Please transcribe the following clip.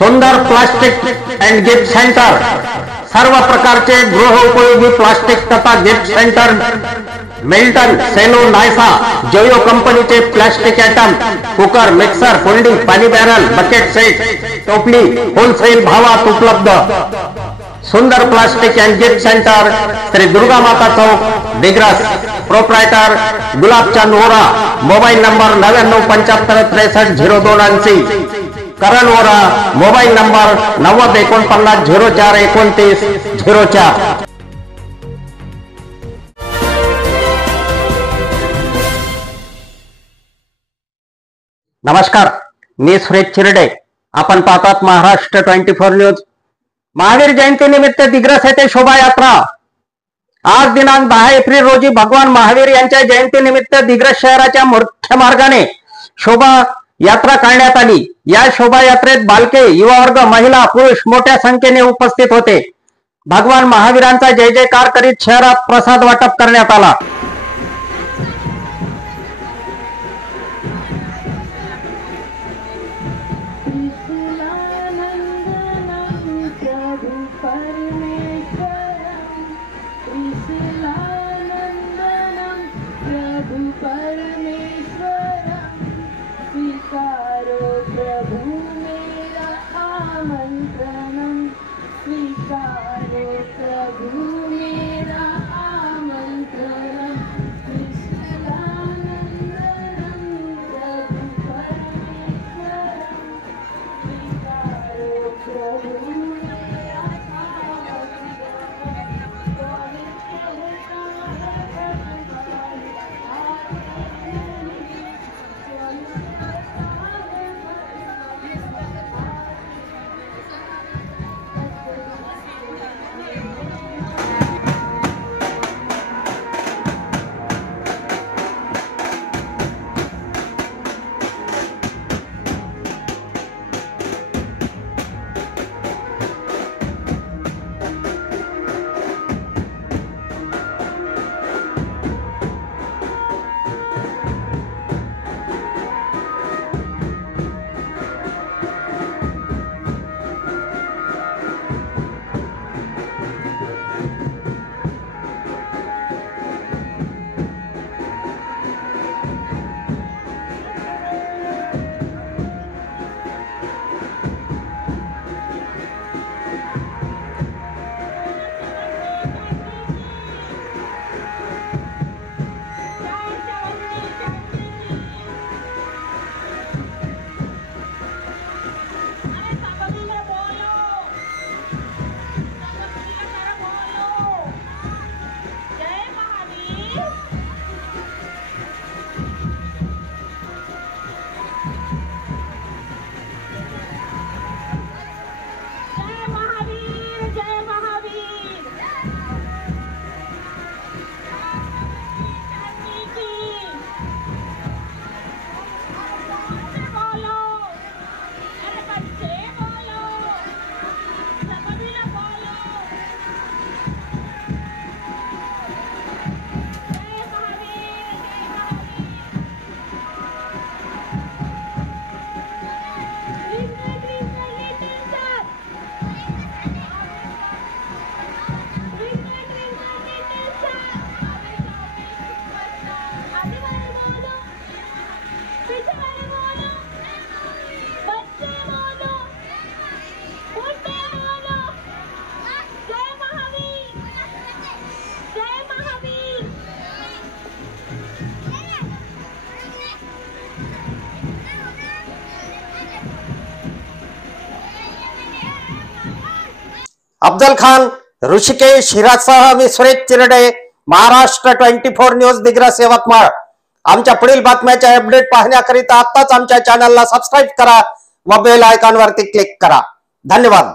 सुंदर plastic and gift centre सर्व प्रकारचे गृहोपयोगी प्लास्टिक तथा gift centre Milton, Cello, Nayasa, Joyo कंपनीचे प्लास्टिक आयटम, कुकर, मिक्सर, कुंडी, पाणी बॅरल, बकेट सेट, टोपली होलसेल भावात उपलब्ध। Sundar plastic and gift centre, Shri Durga Mata Chowk, Digras. Proprietor Gulabchand Vora. Mobile number 9975630280। Karan Vora. Mobile number 9049042904। नमस्कार, मी सुरेश चिरडे। आपण पाहतात महाराष्ट्र 24 न्यूज। महावीर जयंती निमित्त दिग्रस येथे शोभायात्रा। आज दिनांक 10 एप्रिल रोजी भगवान महावीर यांच्या जयंती निमित्त दिग्रस शहराच्या मुख्य मार्गाने शोभा यात्रा काढण्यात आली। या शोभायात्रेत बालके, युवा वर्ग, महिला, पुरुष मोठ्या संख्येने उपस्थित होते। भगवान महावीरांचा जय जयकार करीत शहरात प्रसाद वाटप करण्यात आला। अफजल खान, ऋषिकेश हिरासह मी सुरेश चिरडे, महाराष्ट्र 24 न्यूज, दिग्रस, यवतमाळ। आमच्या पुढील बातम्याचे अपडेट पाहण्याकरिता आताच आमच्या चॅनलला सबस्क्राइब करा व बेल आयकॉनवरती क्लिक करा। धन्यवाद।